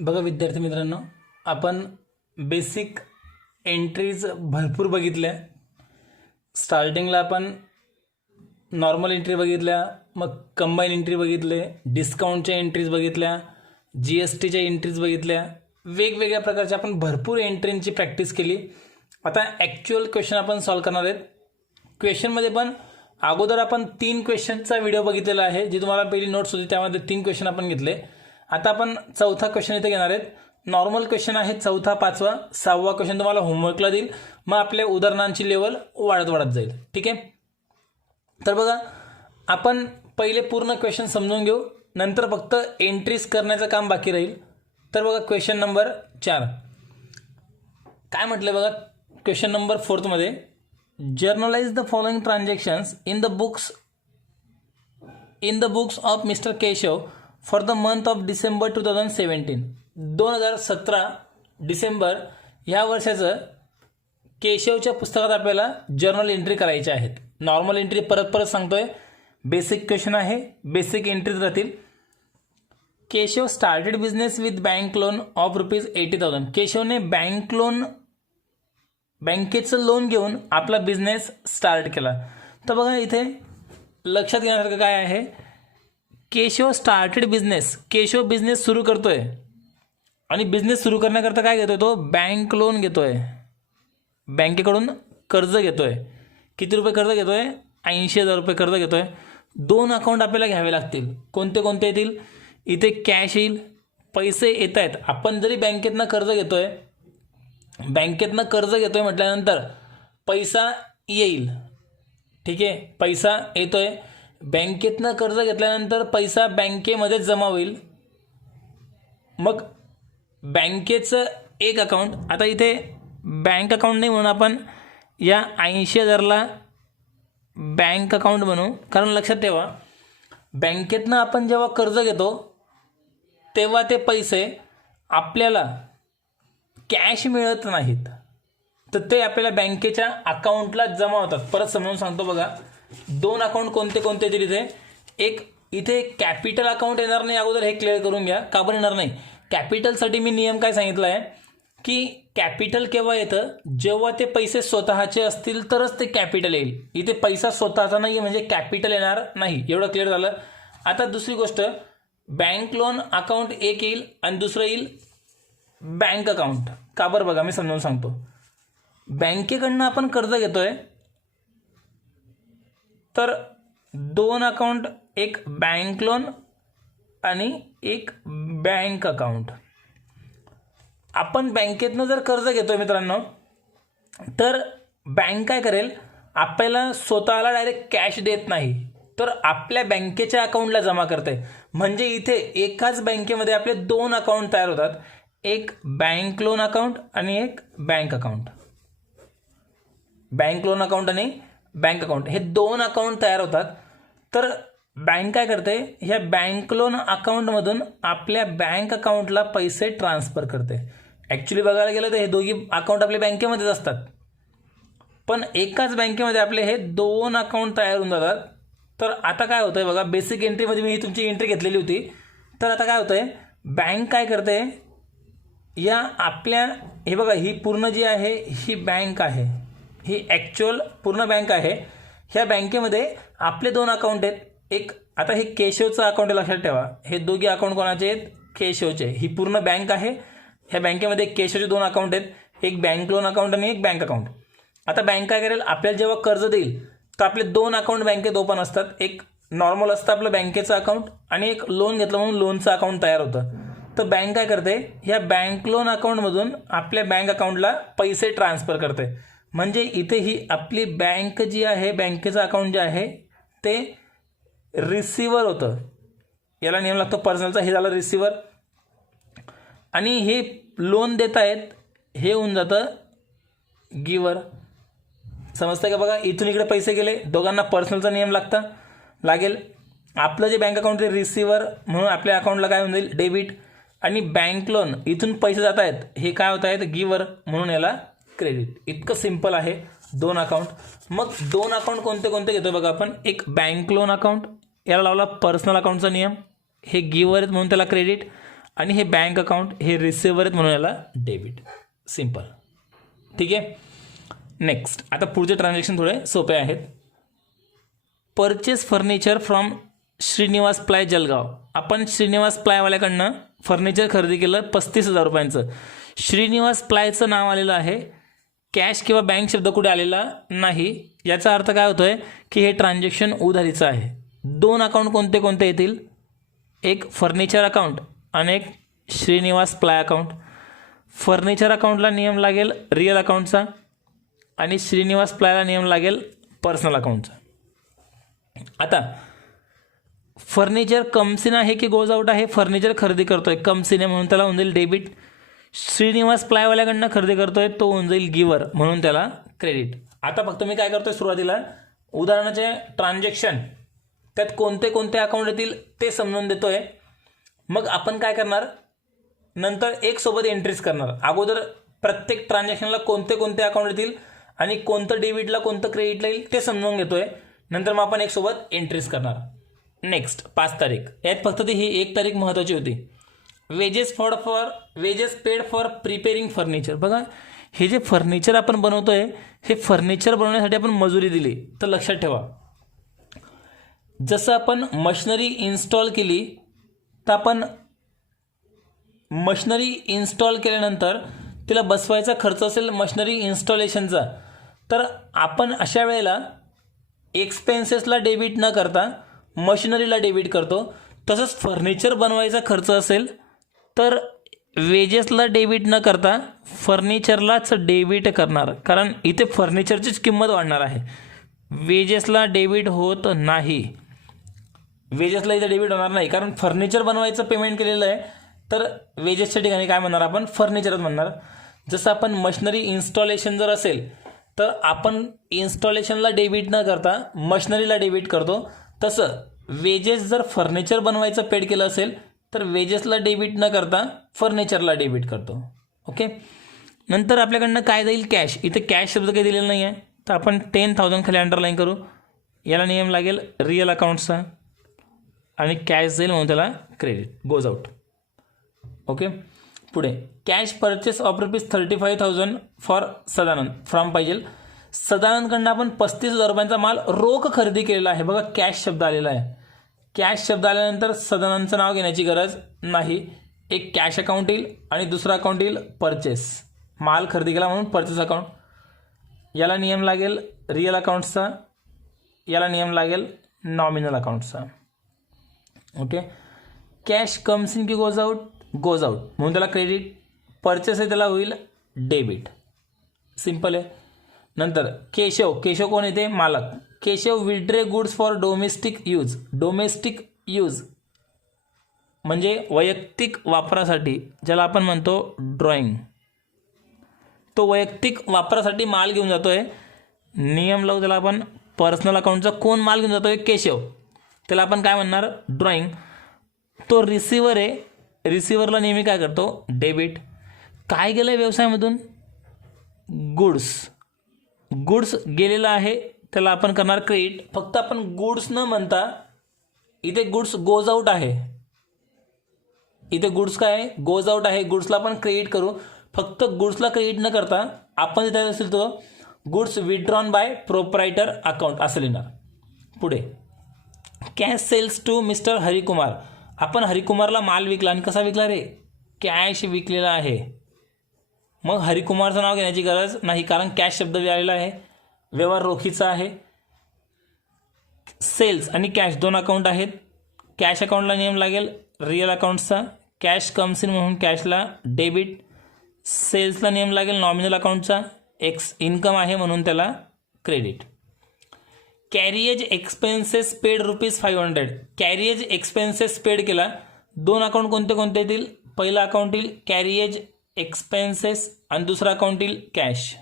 बघा विद्यार्थी मित्रांनो, आपण बेसिक एंट्रीज भरपूर बघितल्या. स्टार्टिंगला आपण नॉर्मल एंट्री बघितल्या, मग कंबाईन एंट्री बघितले, डिस्काउंटच्या एंट्रीज बघितल्या, GSTच्या एंट्रीज बघितल्या. वेगवेगळ्या प्रकारच्या आपण भरपूर एंट्रींची प्रॅक्टिस केली. आता ॲक्च्युअल क्वेश्चन आपण सॉल्व करणार आहेत. क्वेश्चनमध्ये पण अगोदर आपण 3 क्वेश्चनचा व्हिडिओ बघितलेला आहे, जी तुम्हाला पहिली नोट्स होती त्यामध्ये 3 क्वेश्चन आपण घेतले. आता आपण चौथा क्वेश्चन इथे घेणार आहेत. नॉर्मल क्वेश्चन आहे चौथा, पाचवा, 6वा क्वेश्चन तुम्हाला होमवर्कला देईल. मग आपल्या उदाहरणांची लेवल वाढत जाईल. ठीक आहे. तर बघा, आपण पहिले पूर्ण क्वेश्चन समजून घेऊ, नंतर फक्त एंट्रीज करण्याचं काम बाकी राहील. तर बघा क्वेश्चन नंबर 4 काय म्हटलं बघा. क्वेश्चन नंबर 4 मध्ये generalized the following transactions in the books of mister Keshav for the month of December 2017. 2017 December ह्या वर्षाचं केशवच्या पुस्तकात आपल्याला जर्नल एंट्री करायच्या आहेत. नॉर्मल एंट्री परत सांगतोय, बेसिक क्वेश्चन आहे, बेसिक एंट्रीज राहतील. Keshav started business with bank loan of ₹80,000. केशवने बँकेचं लोन घेऊन आपला बिझनेस स्टार्ट केला. तर बघा इथे लक्षात घेण्यासारखं काय आहे, Keshav started business, Keshav business सुरू करतोय आणि बिझनेस सुरू करण्याकरता काय घेतोय तो, बँक लोन घेतोय, बँकेकडून कर्ज घेतोय. किती रुपये कर्ज घेतोय, 80,000 रुपये कर्ज घेतोय. 2 अकाउंट आपल्याला घ्यावे लागतील. कोणते कोणते येतील, इथे कॅश येईल, पैसे येत आहेत. आपण जरी बँकेतनं कर्ज घेतोय म्हटल्यानंतर पैसा येईल. ठीक आहे, पैसा येतोय. बँकेतनं कर्ज घेतल्यानंतर पैसा बँकेमध्ये जमा होईल. मग बँकेचं एक अकाउंट, आता इथे बँक अकाउंट नाही म्हणून आपण या 80,000ला बँक अकाउंट बनवू. कारण लक्षात ठेवा, बँकेतनं आपण जेव्हा कर्ज घेतो तेव्हा ते पैसे आपल्याला कॅश मिळत नाहीत, तर ते आपल्याला बँकेच्या अकाउंटला जमा होतात. परत समजून सांगतो बघा. 2 अकाउंट कोणते कोणते येतील इथे. इथे कॅपिटल अकाउंट येणार नाही, अगोदर हे क्लिअर करून घ्या. का बरं येणार नाही, कॅपिटलसाठी मी नियम काय सांगितला आहे की कॅपिटल केव्हा येतं, जेव्हा ते पैसे स्वतःचे असतील तरच ते कॅपिटल येईल. इथे पैसा स्वतःचा नाही म्हणजे कॅपिटल येणार नाही. एवढं क्लिअर झालं. आता दुसरी गोष्ट, बँक लोन अकाउंट एक येईल आणि दुसरं येईल बँक अकाउंट. का बरं बघा, मी समजावून सांगतो. बँकेकडनं आपण कर्ज घेतोय तर 2 अकाउंट, एक बँक लोन आणि एक बँक अकाउंट. आपण बँकेतनं जर कर्ज घेतोय मित्रांनो, तर बँक काय करेल, आपल्याला स्वतःला डायरेक्ट कॅश देत नाही, तर आपल्या बँकेच्या अकाउंटला जमा करते. म्हणजे इथे एकाच बँकेमध्ये आपले 2 अकाउंट तयार होतात, एक बँक लोन अकाउंट आणि एक bank account. Bank loan account आणि बँक अकाउंट हे 2 अकाउंट तयार होतात. तर बँक काय करते, ह्या बँक लोन अकाउंटमधून आपल्या बँक अकाउंटला पैसे ट्रान्सफर करते. ॲक्च्युली बघायला गेलं तर हे दोघी अकाउंट आपल्या बँकेमध्येच असतात, पण एकाच बँकेमध्ये आपले हे 2 अकाउंट तयार होऊन जातात. तर आता काय होतंय बघा, बेसिक एंट्रीमध्ये मी ही तुमची एंट्री घेतलेली होती. तर आता काय होतंय, बँक काय करते, या आपल्या, हे बघा, ही पूर्ण जी आहे ही बँक आहे, ही ॲक्च्युअल पूर्ण बँक आहे. ह्या बँकेमध्ये आपले 2 अकाउंट आहेत. एक, आता हे केशवचं अकाउंट लक्षात ठेवा, हे दोघी अकाउंट कोणाचे आहेत, केशवचे. ही पूर्ण बँक आहे. ह्या बँकेमध्ये केशवचे 2 अकाउंट आहेत, एक बँक लोन अकाउंट आणि एक बँक अकाउंट. आता बँक काय करेल, आपल्याला जेव्हा कर्ज देईल तर आपले 2 अकाउंट बँकेत ओपन असतात. एक नॉर्मल असतं आपलं बँकेचं अकाउंट आणि एक लोन घेतलं म्हणून लोनचं अकाउंट तयार होतं. तर बँक काय करते, ह्या बँक लोन अकाउंटमधून आपल्या बँक अकाउंटला पैसे ट्रान्सफर करते. म्हणजे इथे ही आपली बँक जी आहे, बँकेचं अकाउंट जे आहे ते रिसिव्हर होतं. याला नियम लागतो पर्सनलचा. हे झालं रिसिव्हर. आणि हे लोन देत आहेत, हे होऊन जातं गिव्हर. समजतं का बघा, इथून इकडे पैसे गेले, दोघांना पर्सनलचा नियम लागेल. आपलं जे बँक अकाउंट ते रिसिव्हर म्हणून आपल्या अकाउंटला काय होऊन जाईल, डेबिट. आणि बँक लोन, इथून पैसे जात आहेत, हे काय होत आहेत, गिव्हर म्हणून याला क्रेडिट. इतकं सिंपल आहे 2 अकाउंट. मग 2 अकाउंट कोणते कोणते घेतो बघा आपण. एक बँक लोन अकाउंट, याला लावला पर्सनल अकाउंटचा नियम, हे गिव्हर म्हणून त्याला क्रेडिट. आणि हे बँक अकाउंट हे रिसिव्हर आहेत म्हणून याला डेबिट. सिम्पल. ठीक आहे. नेक्स्ट आता पुढचे ट्रान्झॅक्शन थोडे सोपे आहेत. Purchase furniture from Shrinivas ply Jalgaon. आपण श्रीनिवास प्लायवाल्याकडनं फर्निचर खरेदी केलं 35,000 रुपयांचं. श्रीनिवास प्लायचं नाव आलेलं आहे, कॅश किंवा बँक शब्द कुठे आलेला नाही. याचा अर्थ काय होतोय की हे ट्रान्झॅक्शन उधारीचं आहे. 2 अकाउंट कोणते कोणते येतील, एक फर्निचर अकाउंट आणि एक श्रीनिवास प्लाय अकाउंट. फर्निचर अकाउंटला नियम लागेल रिअल अकाउंटचा आणि श्रीनिवास प्लायला नियम लागेल पर्सनल अकाउंटचा. आता फर्निचर कम्स इन आहे की गोज आउट आहे, फर्निचर खरेदी करतोय कम्स इन आहे म्हणून त्याला होऊन जाईल डेबिट. श्रीनिवास प्लायवाल्याकडनं खरेदी करतोय तो होऊन जाईल गिवर म्हणून त्याला क्रेडिट. आता फक्त मी काय करतोय सुरुवातीला उदाहरणाचे ट्रान्झॅक्शन त्यात कोणते कोणते अकाउंट येतील ते समजून देतोय. मग आपण काय करणार नंतर एक सोबत एंट्रीज करणार. अगोदर प्रत्येक ट्रान्झॅक्शनला कोणते कोणते अकाउंट येतील आणि कोणतं डेबिटला कोणतं क्रेडिटला येईल ते समजून घेतोय. नंतर मग आपण एक सोबत एंट्रीज करणार. नेक्स्ट 5 तारीख. यात फक्त ही 1 तारीख महत्त्वाची होती. Wedges paid for preparing furniture. बघा हे जे फर्निचर आपण बनवतोय हे फर्निचर बनवण्यासाठी आपण मजुरी दिली. तर लक्षात ठेवा जसं आपण मशिनरी इन्स्टॉल केली तर आपण मशिनरी इन्स्टॉल केल्यानंतर तिला बसवायचा खर्च असेल मशिनरी इन्स्टॉलेशनचा, तर आपण अशा वेळेला एक्सपेन्सेसला डेबिट न करता मशिनरीला डेबिट करतो. तसंच फर्निचर बनवायचा खर्च असेल तर वेजेसला डेबिट न करता फर्निचरलाच डेबिट करणार, कारण इथे फर्निचरचीच किंमत वाढणार आहे. वेजेसला डेबिट होत नाही. वेजेसला इथे डेबिट होणार नाही कारण फर्निचर बनवायचं पेमेंट केलेलं आहे. तर वेजेसच्या ठिकाणी काय म्हणणार आपण फर्निचरच म्हणणार. जसं आपण मशिनरी इन्स्टॉलेशन जर असेल तर आपण इन्स्टॉलेशनला डेबिट न करता मशिनरीला डेबिट करतो. तसं वेजेस जर फर्निचर बनवायचं पेड केलं असेल तर वेजेसला डेबिट न करता फर्निचरला डेबिट करतो. ओके. नंतर आपल्याकडनं काय जाईल कॅश. इथे कॅश शब्द काही दिलेला नाही आहे तर आपण 10,000 खाली अंडरलाईन करू. याला नियम लागेल रिअल अकाउंटचा आणि कॅश जाईल म्हणून त्याला क्रेडिट गोज आउट. ओके. पुढे cash purchase of ₹35,000 for Sadanand from पाहिजे. सदानंदकडनं आपण 35,000 रुपयांचा माल रोख खरेदी केलेला आहे. बघा कॅश शब्द आलेला आहे. कॅश शब्द आल्यानंतर सदानंदचं नाव घेण्याची गरज नाही. एक कॅश अकाउंट येईल आणि दुसरा अकाउंट येईल परचेस. माल खरेदी केला म्हणून परचेस अकाउंट. याला नियम लागेल रिअल अकाउंटचा, याला नियम लागेल नॉमिनल अकाउंटचा. ओके. कॅश कम्स इन की गोज आउट, गोज आउट म्हणून त्याला क्रेडिट. परचेस आहे त्याला होईल डेबिट. सिंपल आहे. नंतर केशव. केशव कोण येते मालक. Keshav withdrew goods for domestic use. Domestic use म्हणजे वैयक्तिक वापरासाठी, ज्याला आपण म्हणतो ड्रॉइंग. तो वैयक्तिक वापरासाठी माल घेऊन जातोय. नियम लावू त्याला आपण पर्सनल अकाउंटचा. कोण माल घेऊन जातोय केशव, त्याला आपण काय म्हणणार ड्रॉइंग. तो रिसिव्हर आहे. रिसिव्हरला नेहमी काय करतो डेबिट. काय गेलं आहे व्यवसायामधून गुड्स. गुड्स गेलेला आहे त्याला आपण करणार क्रेडिट. फक्त आपण गुड्स न म्हणता इथे गुड्स गोज आउट आहे. इथे गुड्स काय आहे गोज आउट आहे. गुड्सला आपण क्रेडिट करू. फक्त गुड्सला क्रेडिट न करता आपण तिथे असेल तो goods withdrawn by proprietor account असं लिहिणार. पुढे cash sales to mister Harikumar. आपण हरिकुमारला माल विकला आणि कसा विकला रे कॅश विकलेला आहे. मग हरिकुमारचं नाव घेण्याची गरज नाही कारण कॅश शब्द आलेला आहे. व्यवहार रोखीचा आहे. सेल्स आणि कॅश 2 अकाउंट आहेत. कॅश अकाउंटला नियम लागेल रिअल अकाउंटचा. कॅश कम्स इन म्हणून कॅशला डेबिट. सेल्सला नियम लागेल नॉमिनल अकाउंटचा. इन्कम आहे म्हणून त्याला credit. Carriage expenses paid ₹500. Carriage expenses paid केला. 2 अकाउंट कोणते कोणते येतील. पहिला अकाउंट येईल कॅरिएज एक्सपेन्सेस आणि दुसरा अकाउंट येईल कॅश.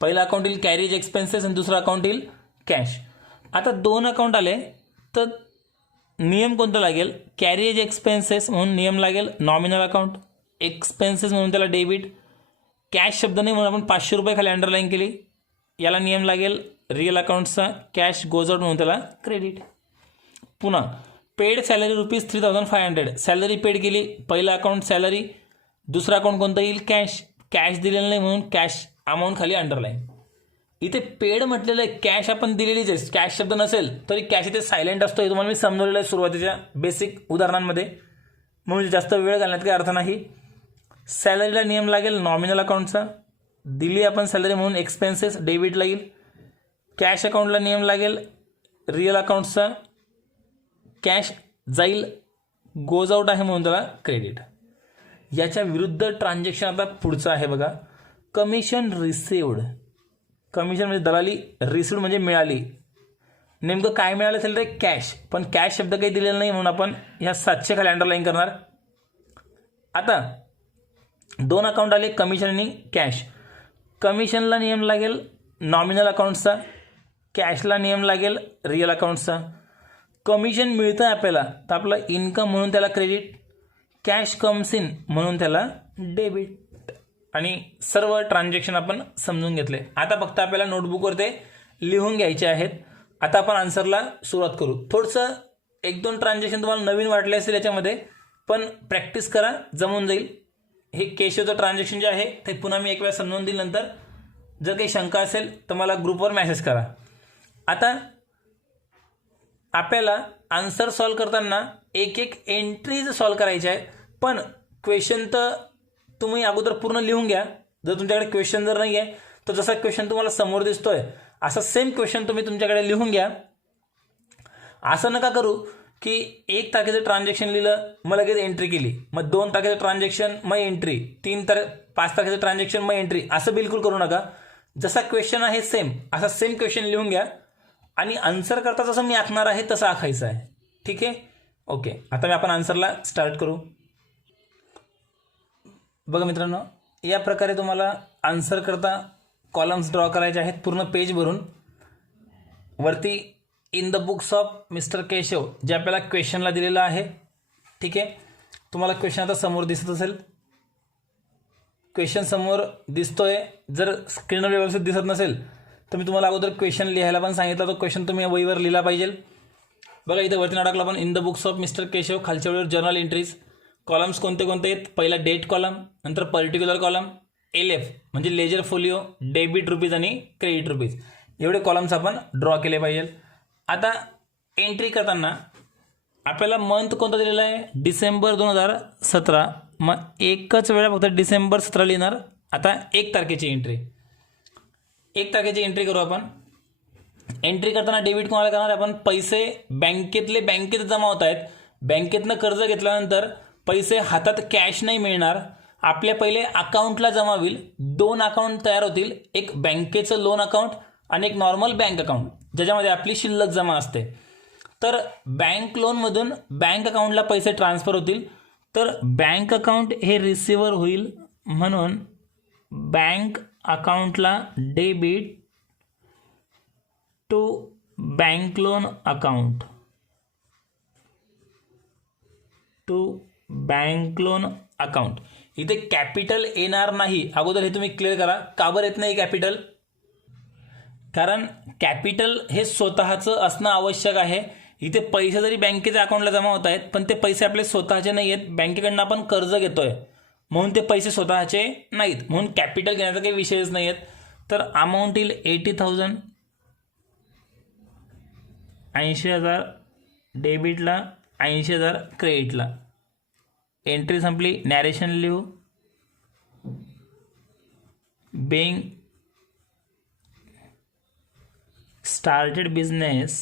पहिला अकाउंट येईल कॅरिएज एक्सपेन्सेस आणि दुसरा अकाउंट येईल कॅश. आता 2 अकाउंट आले तर नियम कोणता लागेल कॅरिएज एक्सपेन्सेस म्हणून नियम लागेल नॉमिनल अकाउंट. एक्सपेन्सेस म्हणून त्याला डेबिट. कॅश शब्द नाही म्हणून आपण ₹500 खाली अंडरलाईन केली. याला नियम लागेल रिअल अकाउंटचा. कॅश गोज आउट म्हणून त्याला क्रेडिट. पुन्हा पेड सॅलरी ₹3,500 सॅलरी पेड केली. पहिला अकाउंट सॅलरी, दुसरा अकाउंट कोणतं येईल कॅश. कॅश दिलेलं नाही म्हणून कॅश अमाऊंट खाली अंडरलाईन. इथे पेड म्हटलेलं आहे, कॅश आपण दिलेलीच आहे. कॅश शब्द नसेल तरी कॅश इथे सायलेंट असतो. हे तुम्हाला मी समजवलेलं आहे सुरुवातीच्या बेसिक उदाहरणांमध्ये, म्हणून जास्त वेळ घालण्यात काही अर्थ नाही. सॅलरीला नियम लागेल नॉमिनल अकाउंटचा, दिली आपण सॅलरी म्हणून एक्सपेन्सेस डेबिटला येईल. कॅश अकाउंटला नियम लागेल रिअल अकाउंटचा, कॅश जाईल, गोज आउट आहे म्हणून त्याला क्रेडिट. याच्या विरुद्ध ट्रान्झॅक्शन आता पुढचं आहे बघा, कमिशन रिसिव्ड. कमिशन म्हणजे दलाली, रिसिव्ड म्हणजे मिळाली. नेमकं काय मिळालं असेल तर कॅश, पण कॅश शब्द काही दिलेला नाही म्हणून आपण ह्या 700 खाली अंडरलाईन करणार. आता दोन अकाउंट आले, कमिशन आणि कॅश. कमिशनला नियम लागेल नॉमिनल अकाउंटचा, कॅशला नियम लागेल रिअल अकाउंटचा. कमिशन मिळतं आपल्याला तर आपलं इन्कम म्हणून त्याला क्रेडिट, कॅश कम्स इन म्हणून त्याला डेबिट. आणि सर्व ट्रान्झॅक्शन आपण समजून घेतले. आता फक्त आपल्याला नोटबुकवर ते लिहून घ्यायचे आहेत. आता आपण आन्सरला सुरुवात करू. थोडंसं 1-2 ट्रान्झॅक्शन तुम्हाला नवीन वाटले असेल याच्यामध्ये, पण प्रॅक्टिस करा, जमून जाईल. हे केशवचं ट्रान्झॅक्शन जे आहे ते पुन्हा मी एक वेळा समजून देईल. नंतर जर काही शंका असेल तर मला ग्रुपवर मेसेज करा. आता आपल्याला आन्सर सॉल्व करताना एक एंट्रीज सॉल्व करायच्या आहेत, पण क्वेश्चन तर तुम्ही अगोदर पूर्ण लिहून घ्या. जर तुमच्याकडे क्वेश्चन जर नाही आहे तर जसा क्वेश्चन तुम्हाला समोर दिसतोय असा सेम क्वेश्चन तुम्ही तुमच्याकडे लिहून घ्या. असं नका करू की 1 तारखेचं ट्रान्झॅक्शन लिहिलं मग लगेच एंट्री केली, मग 2 तारखेचं ट्रान्झॅक्शन मग एंट्री, 5 तारखेचं ट्रान्झॅक्शन मग एंट्री. असं बिलकुल करू नका. जसा क्वेश्चन आहे सेम असा सेम क्वेश्चन लिहून घ्या आणि आन्सर करता जसं मी आखणार आहे तसं आखायचं आहे. ठीक आहे, ओके. आता आपण आन्सरला स्टार्ट करू. बघा मित्रांनो, या प्रकारे तुम्हाला आन्सर करता कॉलम्स ड्रॉ करायचे आहेत पूर्ण पेज भरून. वरती in the books of mister Keshav जे आपल्याला क्वेश्चनला दिलेलं आहे. ठीक आहे, तुम्हाला क्वेश्चन आता समोर दिसत असेल. क्वेश्चन समोर दिसतोय. जर स्क्रीनवर व्यवस्थित दिसत नसेल तर मी तुम्हाला अगोदर क्वेश्चन लिहायला पण सांगितलं, तो क्वेश्चन तुम्ही वहीवर लिहिला पाहिजे. बघा इथं वरती नाव टाकलं आपण in the books of mister Keshav, खालच्या वेळेवर जर्नल एंट्रीज. कॉलम्स कोणते कोणते आहेत? पहिला डेट कॉलम, नंतर पर्टिक्युलर कॉलम, LF म्हणजे लेजर फोलिओ, डेबिट रुपीज आणि क्रेडिट रुपीज. एवढे कॉलम्स आपण ड्रॉ केले पाहिजे. आता एंट्री करताना आपल्याला मंथ कोणता दिलेला आहे? डिसेंबर 2017. मग एकच वेळा फक्त डिसेंबर 17 लिहिणार. आता 1 तारखेची एंट्री, 1 तारखेची एंट्री करू आपण. एंट्री करताना डेबिट कोणाला करणार आपण? पैसे बँकेत जमा होत आहेत. बँकेतनं कर्ज घेतल्यानंतर पैसे हातात कॅश नाही मिळणार, आपल्या पहिले अकाउंटला जमा होईल. 2 अकाउंट तयार होतील, एक बँकेचं लोन अकाउंट आणि एक नॉर्मल बँक अकाउंट ज्याच्यामध्ये आपली शिल्लक जमा असते. तर बँक लोनमधून बँक अकाउंटला पैसे ट्रान्सफर होतील. तर बँक अकाउंट हे रिसिव्हर होईल, म्हणून बँक अकाउंटला debit to bank loan account, to bank loan account. इथे कॅपिटल येणार नाही. अगोदर हे तुम्ही क्लिअर करा. का बरं येत नाही कॅपिटल? कारण कॅपिटल हे स्वतःचं असणं आवश्यक आहे. इथे पैसे जरी बँकेच्या अकाउंटला जमा होत आहेत पण ते पैसे आपले स्वतःचे नाही आहेत. बँकेकडनं आपण कर्ज घेतोय म्हणून ते पैसे स्वतःचे नाहीत, म्हणून कॅपिटल घेण्याचा काही विषयच नाही आहेत. तर अमाऊंट येईल 80,000, 80,000 डेबिटला, 80,000 क्रेडिटला. एंट्री संपली. नॅरेशन लिहू. Being started business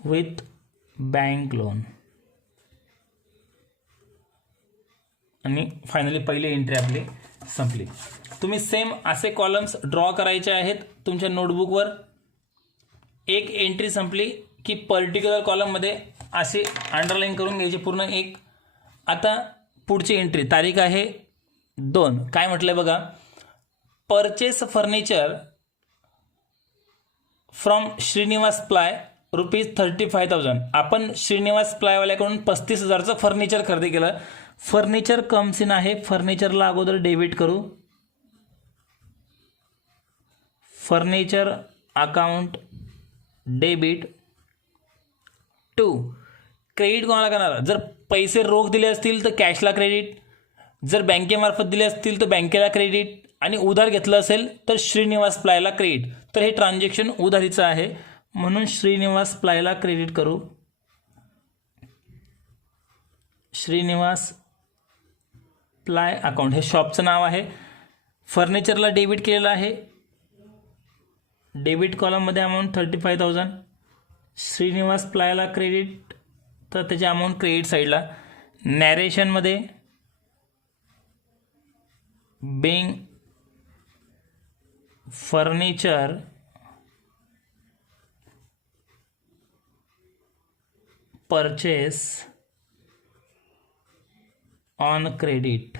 with bank loan. आणि फायनली पहिली एंट्री आपली संपली. तुम्ही सेम असे कॉलम्स ड्रॉ करायचे आहेत तुमच्या नोटबुकवर. एक एंट्री संपली की पर्टिक्युलर कॉलममध्ये असे अंडरलाईन करून घ्यायची पूर्ण एक. आता पुढची एंट्री तारीख आहे 2. काय म्हटलंय बघा, purchase furniture from Shrinivas ply ₹35,000. आपण श्रीनिवास प्लायवाल्याकडून 35,000चं फर्निचर खरेदी केलं. फर्निचर कम्स इन आहे. फर्निचरला अगोदर डेबिट करू. Furniture account debit to credit कोणाला करणार? जर पैसे रोख दिले असतील तर कॅशला क्रेडिट, जर बँकेमार्फत दिले असतील तर बँकेला क्रेडिट, आणि उधार घेतलं असेल तर श्रीनिवास प्लायला क्रेडिट. तर हे ट्रान्झॅक्शन उधारीचं आहे म्हणून श्रीनिवास प्लायला क्रेडिट करू. श्रीनिवास प्लाय अकाउंट हे शॉपचं नाव आहे. फर्निचरला डेबिट केलेलं आहे. डेबिट कॉलममध्ये अमाऊंट 35,000. श्रीनिवास प्लायला क्रेडिट, तर त्याची अमाऊंट क्रेडिट साईडला. नॅरेशनमध्ये being furniture purchase on credit.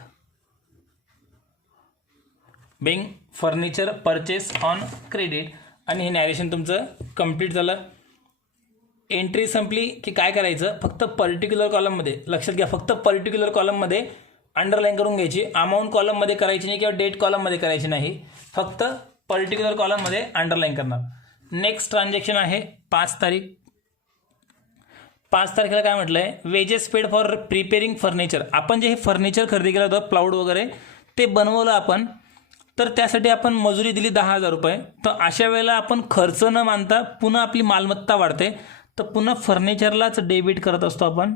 Being furniture purchase on credit. आणि हे नॅरेशन तुमचं कंप्लीट झालं. एंट्री संपली की काय करायचं, फक्त पर्टिक्युलर कॉलममध्ये लक्षात घ्या, फक्त पर्टिक्युलर कॉलममध्ये अंडरलाईन करून घ्यायची. अमाऊंट कॉलममध्ये करायची नाही किंवा डेट कॉलममध्ये करायची नाही, फक्त पर्टिक्युलर कॉलममध्ये अंडरलाईन करणार. नेक्स्ट ट्रान्झॅक्शन आहे 5 तारीख. 5 तारखेला काय म्हटलं आहे, wedges paid for preparing furniture. आपण जे हे फर्निचर खरेदी केलं होतं प्लाऊड वगैरे ते बनवलं आपण, तर त्यासाठी आपण मजुरी दिली 10,000 रुपये. तर अशा वेळेला आपण खर्च न मानता पुन्हा आपली मालमत्ता वाढते, तर पुन्हा फर्निचरलाच डेबिट करत असतो आपण.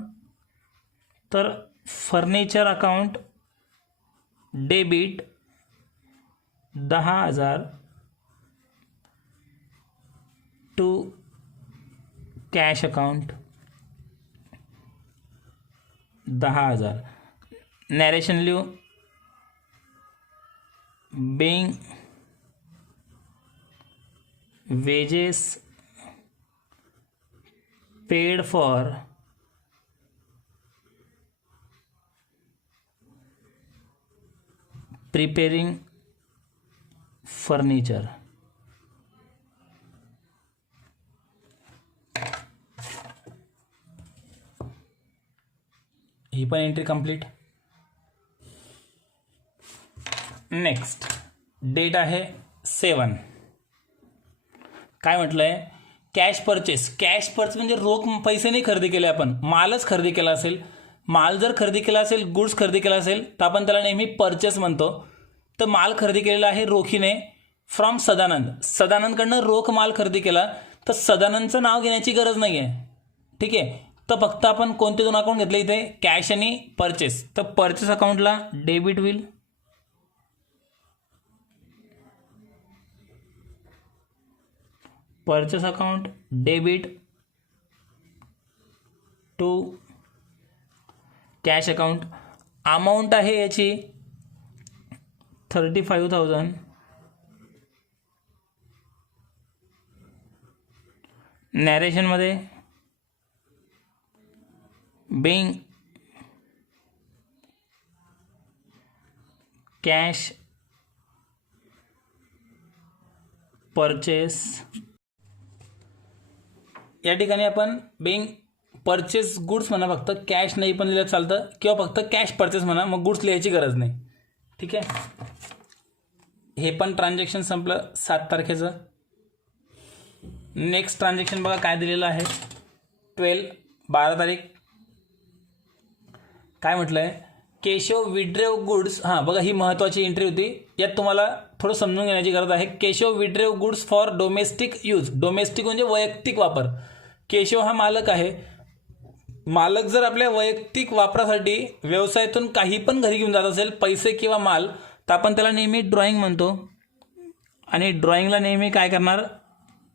तर furniture account debit 10,000 to cash account 10,000. Narration लिहू. Being wages paid for preparing furniture. ही पण एंट्री कंप्लीट. नेक्स्ट डेट आहे 7. काय म्हटलंय, कॅश परचेस. कॅश परचेस म्हणजे रोख पैसे नाही खरेदी केले आपण, मालच खरेदी केला असेल. माल जर खरेदी केला असेल, गुड्स खरेदी केला असेल, तर आपण त्याला नेहमी परचेस म्हणतो. तर माल खरेदी केलेला आहे रोखीने फ्रॉम सदानंद. सदानंदकडनं रोख माल खरेदी केला, तर सदानंदचं नाव घेण्याची गरज नाही आहे. ठीक आहे, तर फक्त आपण कोणते 2 अकाउंट घेतले इथे, कॅश आणि परचेस. तर परचेस अकाउंटला डेबिट होईल. Purchase account debit to cash account. Amount आहे याची 35,000. नॅरेशनमध्ये बिंग कॅश परचेस. या ठिकाणी आपण बिंग परचेस गुड्स म्हणा, फक्त कॅश नाही पण लिहिलं चालतं, किंवा फक्त कॅश परचेस म्हणा, मग गुड्स लिहायची गरज नाही. ठीक आहे, हे पण ट्रान्झॅक्शन संपलं 7 तारखेचं. नेक्स्ट ट्रान्झॅक्शन बघा काय दिलेलं आहे, 12 तारीख. काय म्हटलं आहे, केशव विड्रेव गुड्स. हां बघा, ही महत्त्वाची एंट्री होती, यात तुम्हाला थोडं समजून घेण्याची गरज आहे. Keshav withdrew goods for domestic use. Domestic म्हणजे वैयक्तिक वापर. केशव हा मालक आहे. मालक जर आपल्या वैयक्तिक वापरासाठी व्यवसायातून काही पण घरी घेऊन जात असेल, पैसे किंवा माल, तर आपण त्याला नेहमी ड्रॉइंग म्हणतो. आणि ड्रॉइंगला नेहमी काय करणार,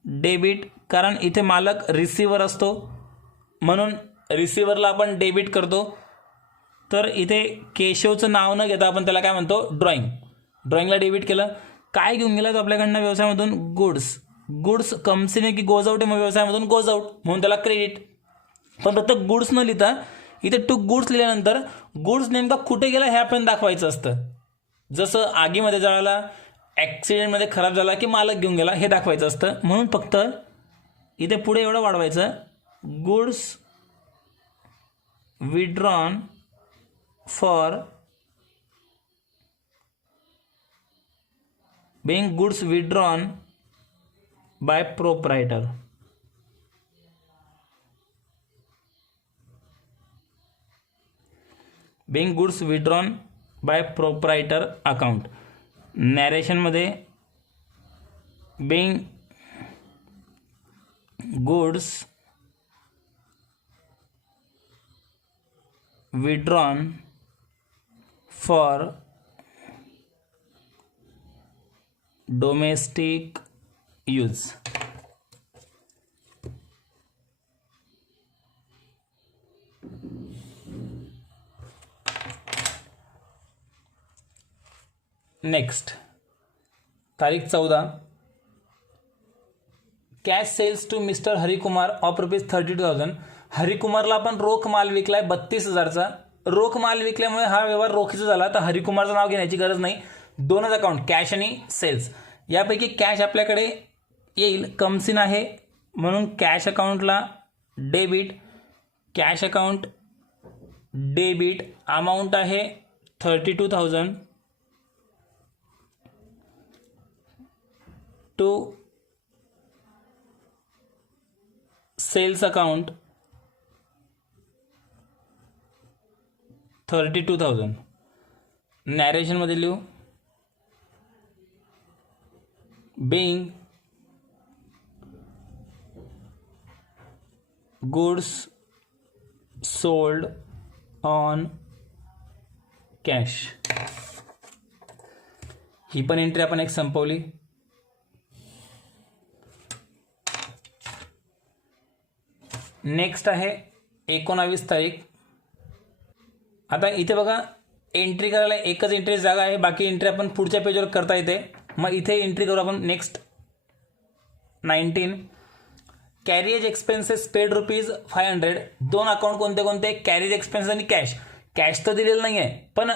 डेबिट. कारण इथे मालक रिसिव्हर असतो म्हणून रिसिव्हरला आपण डेबिट करतो. तर इथे केशवचं नाव न घेता आपण त्याला काय म्हणतो, ड्रॉइंग. ड्रॉइंगला डेबिट केलं. काय घेऊन गेला तो आपल्याकडनं व्यवसायामधून, गुड्स. गुड्स कम्स इन की गोज आउट आहे, मग व्यवसायामधून गोज आउट म्हणून त्याला क्रेडिट. पण फक्त गुड्स न लिहिता इथे टू गुड्स लिहिल्यानंतर गुड्स नेमका कुठे गेला हे आपण दाखवायचं असतं. जसं आगीमध्ये जळाला, ॲक्सिडेंटमध्ये खराब झाला की मालक घेऊन गेला हे दाखवायचं असतं. म्हणून फक्त इथे पुढे एवढं वाढवायचं, goods withdrawn for being goods withdrawn by proprietor. Being goods withdrawn by proprietor account. नॅरेशनमध्ये being goods withdrawn for domestic use. Next तारीख 14. Cash sales to mister Harikumar of ₹32,000. हरिकुमारला आपण रोख माल विकलाय 32,000चा. रोख माल विकल्यामुळे हा व्यवहार रोखीचा झाला, तर हरिकुमारचं नाव घेण्याची गरज नाही. दोनच अकाउंट, कॅश आणि सेल्स. यापैकी कॅश आपल्याकडे येईल, कमसिन आहे म्हणून कॅश अकाउंटला डेबिट. Cash account debit. अमाऊंट आहे 32,000 टू सेल्स अकाउंट 32,000. नॅरेशनमध्ये लिहू being goods sold on cash. ही पण एंट्री आपण एक संपवली. नेक्स्ट आहे 19 तारीख. आता इथे बघा, एंट्री करायला एकच एंट्री जागा आहे, बाकी एंट्री आपण पुढच्या पेजवर करता येते. मग इथे एंट्री करू आपण. नेक्स्ट 19. Carriage expenses paid ₹500. दोन अकाउंट कोणते कोणते? कॅरिएज एक्सपेन्सेस आणि कॅश. कॅश तर दिलेलं नाही आहे, पण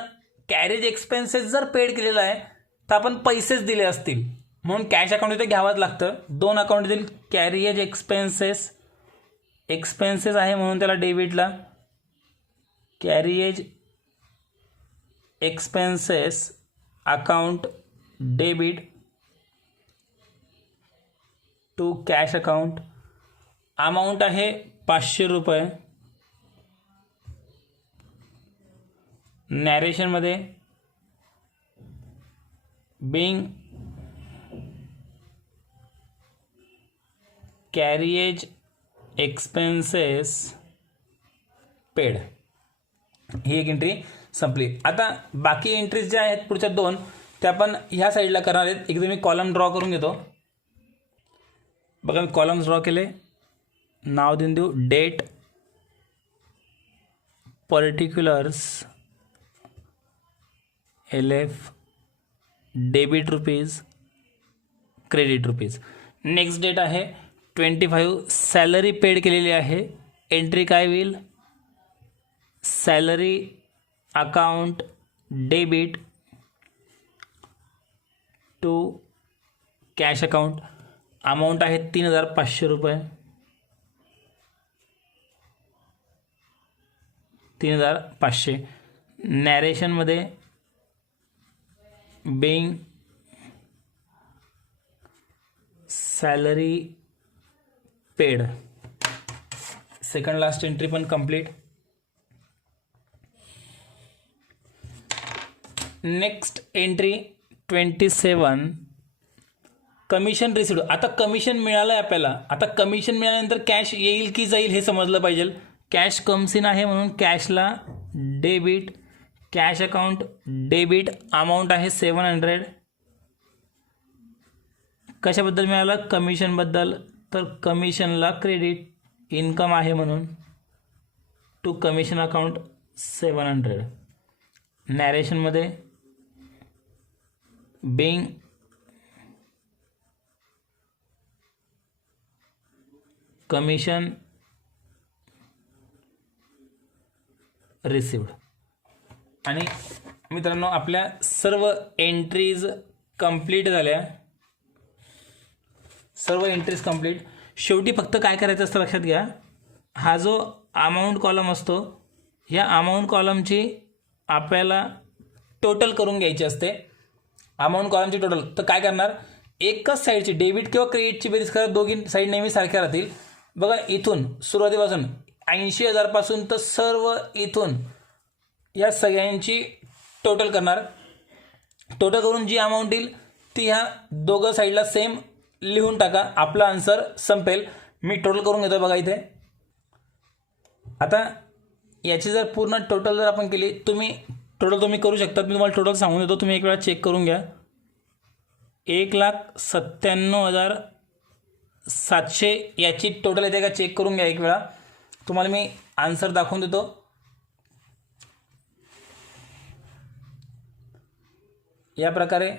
कॅरिएज एक्सपेन्सेस जर पेड केलेला आहे तर आपण पैसेच दिले असतील, म्हणून कॅश अकाउंट इथे घ्यावंच लागतं. दोन अकाउंट दिले. कॅरिएज एक्सपेन्सेस आहे म्हणून त्याला डेबिटला. Carriage expenses account debit to cash account. Amount आहे ₹500. नॅरेशनमध्ये बिंग कॅरिएज एक्सपेन्सेस पेड. ही एक एंट्री संपली. आता बाकी एंट्रीज ज्या आहेत पुढच्या दोन, त्या आपण ह्या साईडला करणार आहेत. एकदा मी कॉलम ड्रॉ करून घेतो. बघा, मी कॉलम्स ड्रॉ केले. नाव देऊन देऊ date, particulars LF, debit rupees, credit rupees. Next date आहे 25. सॅलरी पेड केलेली आहे. एंट्री काय होईल? Salary account debit to cash account. Amount आहे ₹3,500. 3,500. नॅरेशनमध्ये being salary paid. Second last entry पण complete. Next entry 27. Commission received. आता कमिशन मिळालं आहे आपल्याला. आता कमिशन मिळाल्यानंतर कॅश येईल की जाईल हे समजलं पाहिजे. कॅश कम्स इन आहे म्हणून कॅशला debit. Cash account debit. Amount आहे 700. कशाबद्दल मिळालं? कमिशनबद्दल. तर कमिशनला क्रेडिट. इन्कम आहे म्हणून टू कमिशन अकाउंट 700. नॅरेशनमध्ये बिंग कमिशन रिसिव्ड. आणि मित्रांनो, आपल्या सर्व एंट्रीज कंप्लीट झाल्या. सर्व एंट्रीज कंप्लीट. शेवटी फक्त काय करायचं असतं लक्षात घ्या. हा जो अमाऊंट कॉलम असतो, या अमाऊंट कॉलमची आपल्याला टोटल करून घ्यायची असते. अमाऊंट कॉलमची टोटल. तर काय करणार? एकच साईडची डेबिट किंवा क्रेडिटची बेरीज करा, दोघी साईड नेहमी सारख्या राहतील. बघा इथून सुरुवातीपासून 80,000 पासून तर सर्व इथून या सगळ्यांची टोटल करणार. टोटल करून जी अमाऊंट येईल ती ह्या दोघं साईडला सेम लिहून टाका. आपला आन्सर संपेल. मी टोटल करून घेतो बघा इथे. आता याची जर पूर्ण टोटल जर आपण केली, तुम्ही करू शकता. मी तुम्हाला टोटल सांगून देतो, तुम्ही एक वेळा चेक करून घ्या. 1,97,700 याची टोटल येते का चेक करून घ्या एक वेळा. तुम्हाला मी आन्सर दाखवून देतो. या प्रकारे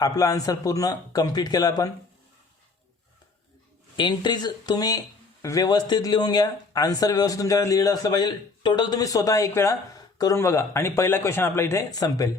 आपला आन्सर पूर्ण कंप्लीट केला आपण. एंट्रीज तुम्ही व्यवस्थित लिहून घ्या. आन्सर व्यवस्थित तुमच्याकडे लिहिलं असलं पाहिजे. टोटल तुम्ही स्वतः एक वेळा करून बघा आणि पहिला क्वेश्चन आपला इथे संपेल.